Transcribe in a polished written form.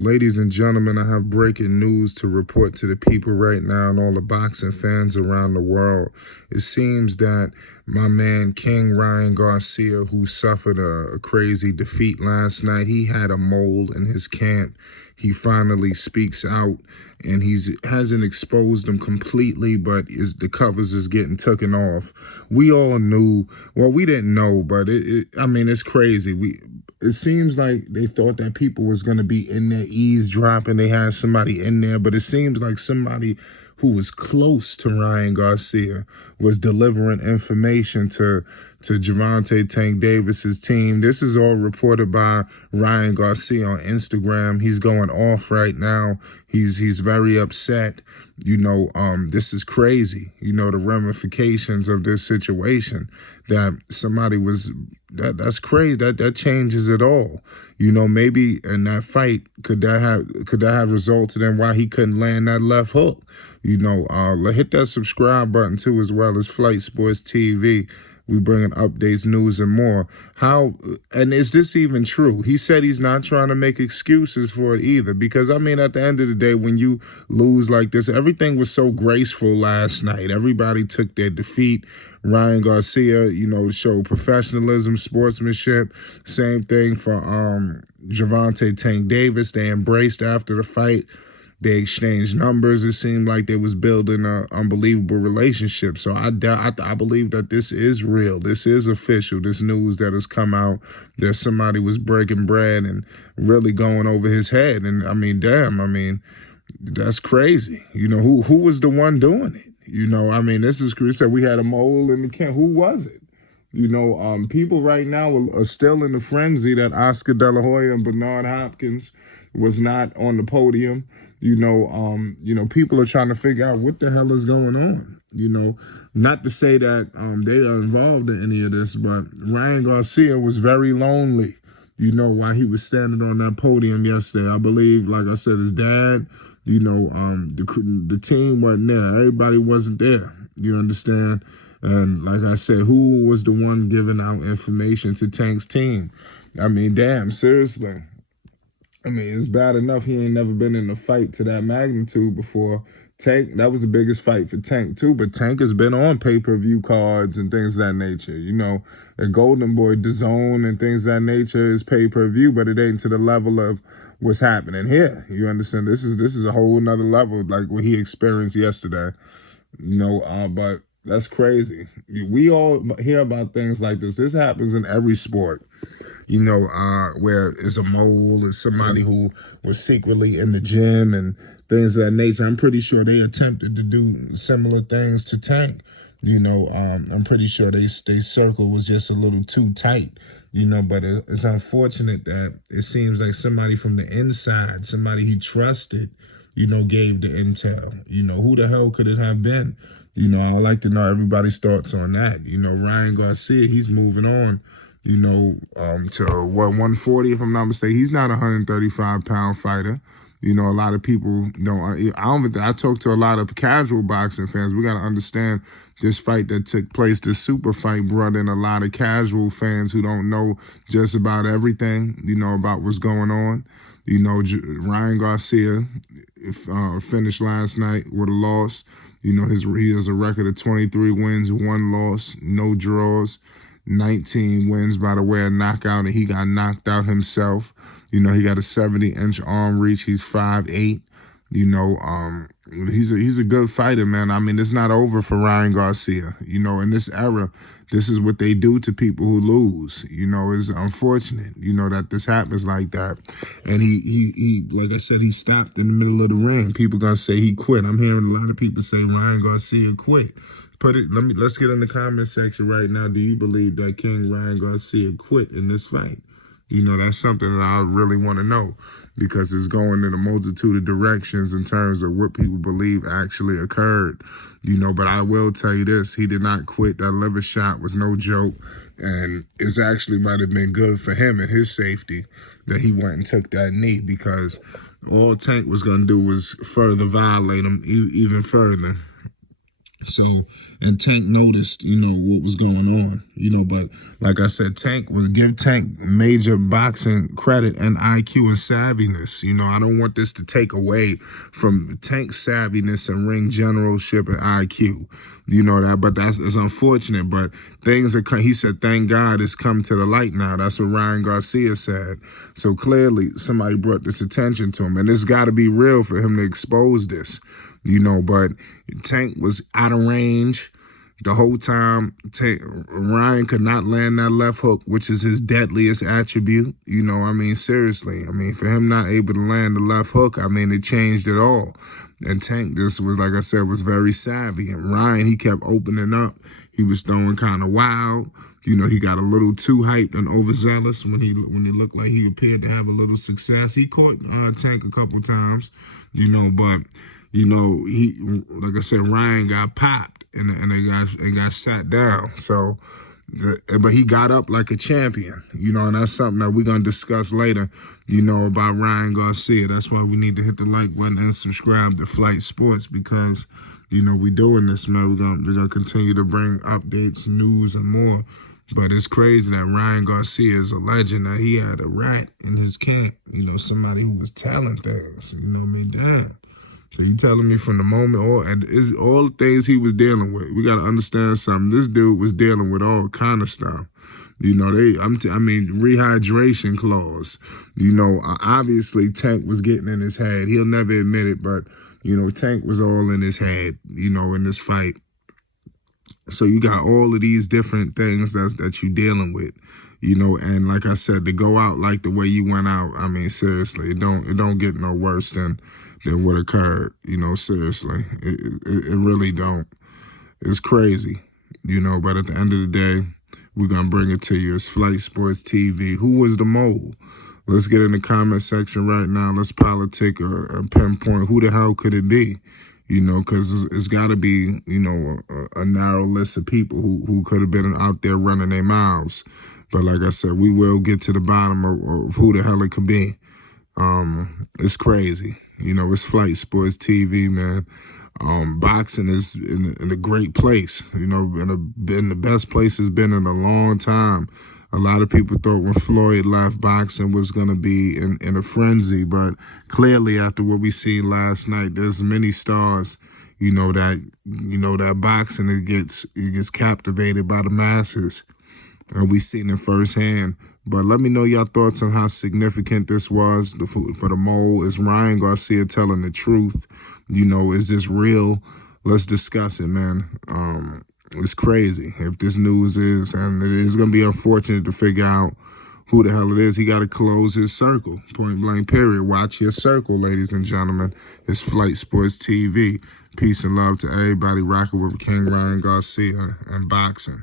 Ladies and gentlemen, I have breaking news to report to the people right now and all the boxing fans around the world. It seems that my man King Ryan Garcia, who suffered a crazy defeat last night, he had a mole in his camp. He finally speaks out, and hasn't exposed him completely, but the covers is getting taken off. We all knew, well, we didn't know, but it's crazy. It seems like they thought that people was going to be in there eavesdropping. They had somebody in there, but it seems like somebody who was close to Ryan Garcia was delivering information to Gervonta Tank Davis's team. This is all reported by Ryan Garcia on Instagram. He's going off right now. He's very upset. This is crazy. The ramifications of this situation, that somebody was, that's crazy. That changes it all. Maybe in that fight, could that have resulted in why he couldn't land that left hook? Hit that subscribe button too, as well as Flight Sports TV. We bringing updates, news, and more. And is this even true? He said he's not trying to make excuses for it either, because, at the end of the day, when you lose like this, everything was so graceful last night. Everybody took their defeat. Ryan Garcia, showed professionalism, sportsmanship. Same thing for Gervonta Tank Davis. They embraced after the fight. They exchanged numbers. It seemed like they was building an unbelievable relationship. So I believe that this is real. This is official. This news that has come out that somebody was breaking bread and really going over his head. And that's crazy. Who was the one doing it? This is crazy. So we had a mole in the camp. Who was it? People right now are still in the frenzy that Oscar De La Hoya and Bernard Hopkins was not on the podium. People are trying to figure out what the hell is going on. Not to say that they are involved in any of this, but Ryan Garcia was very lonely, while he was standing on that podium yesterday. I believe, like I said, his dad, the team wasn't there. Everybody wasn't there. You understand? And like I said, who was the one giving out information to Tank's team? Seriously. It's bad enough he ain't never been in a fight to that magnitude before. Tank, that was the biggest fight for Tank too, but Tank has been on pay-per-view cards and things of that nature. A Golden Boy, DAZN and things of that nature is pay-per-view, but it ain't to the level of what's happening here. You understand? This is a whole nother level, like what he experienced yesterday. But that's crazy. We all hear about things like this. This happens in every sport. Where it's a mole, it's somebody who was secretly in the gym and things of that nature. I'm pretty sure they attempted to do similar things to Tank. I'm pretty sure they circle was just a little too tight, but it's unfortunate that it seems like somebody from the inside, somebody he trusted, gave the intel. Who the hell could it have been? I would like to know everybody's thoughts on that. Ryan Garcia, he's moving on. To 140, if I'm not mistaken. He's not a 135-pound fighter. A lot of people don't. I talk to a lot of casual boxing fans. We got to understand this fight that took place, this super fight, brought in a lot of casual fans who don't know just about everything, about what's going on. Ryan Garcia finished last night with a loss. He has a record of 23 wins, 1 loss, no draws. 19 wins by the way of knockout, and he got knocked out himself. He got a 70-inch arm reach. He's 5'8". He's a good fighter, man. It's not over for Ryan Garcia. In this era, this is what they do to people who lose. It's unfortunate, that this happens like that. And he like I said, he stopped in the middle of the ring. People gonna say he quit. I'm hearing a lot of people say Ryan Garcia quit. Let's get in the comment section right now. Do you believe that King Ryan Garcia quit in this fight? That's something that I really want to know, because it's going in a multitude of directions in terms of what people believe actually occurred. But I will tell you this, he did not quit. That liver shot was no joke, and it's actually might have been good for him and his safety that he went and took that knee, because all Tank was going to do was further violate him even further. So, and Tank noticed, what was going on, but like I said, give Tank major boxing credit and IQ and savviness. I don't want this to take away from Tank's savviness and ring generalship and IQ. But it's unfortunate. But he said, thank God it's come to the light now. That's what Ryan Garcia said. So clearly somebody brought this attention to him, and it's got to be real for him to expose this. But Tank was out of range the whole time. Ryan could not land that left hook, which is his deadliest attribute. Seriously. For him not able to land the left hook, it changed it all. And Tank, this was, like I said, was very savvy. And Ryan, he kept opening up. He was throwing kind of wild. He got a little too hyped and overzealous when he looked like he appeared to have a little success. He caught Tank a couple times, but he, like I said, Ryan got popped and got sat down. So, but he got up like a champion, and that's something that we're gonna discuss later, about Ryan Garcia. That's why we need to hit the like button and subscribe to Flight Sports, because we doing this, man. We're gonna continue to bring updates, news, and more. But it's crazy that Ryan Garcia is a legend, that he had a rat in his camp, somebody who was telling things, damn. So you telling me from the moment, all the things he was dealing with, we got to understand something. This dude was dealing with all kind of stuff. Rehydration clause. Obviously Tank was getting in his head. He'll never admit it, but, Tank was all in his head, in this fight. So you got all of these different things that you dealing with, and like I said, to go out like the way you went out, seriously, it don't get no worse than what occurred, seriously. It really don't. It's crazy, but at the end of the day, we're going to bring it to you. It's Flight Sports TV. Who was the mole? Let's get in the comment section right now. Let's politic or pinpoint who the hell could it be? Because it's got to be, a narrow list of people who could have been out there running their mouths. But like I said, we will get to the bottom of who the hell it could be. It's crazy. It's Flight Sports TV, man. Boxing is in a great place, in the best place it's been in a long time. A lot of people thought when Floyd left, boxing was going to be in a frenzy, but clearly after what we seen last night, there's many stars, that boxing, it gets captivated by the masses, and we seen it firsthand. But let me know your thoughts on how significant this was for the mole. Is Ryan Garcia telling the truth? Is this real? Let's discuss it, man. It's crazy if this news is, and it is going to be unfortunate to figure out who the hell it is. He got to close his circle, point blank, period. Watch your circle, ladies and gentlemen. It's Flight Sports TV. Peace and love to everybody rocking with King Ryan Garcia and boxing.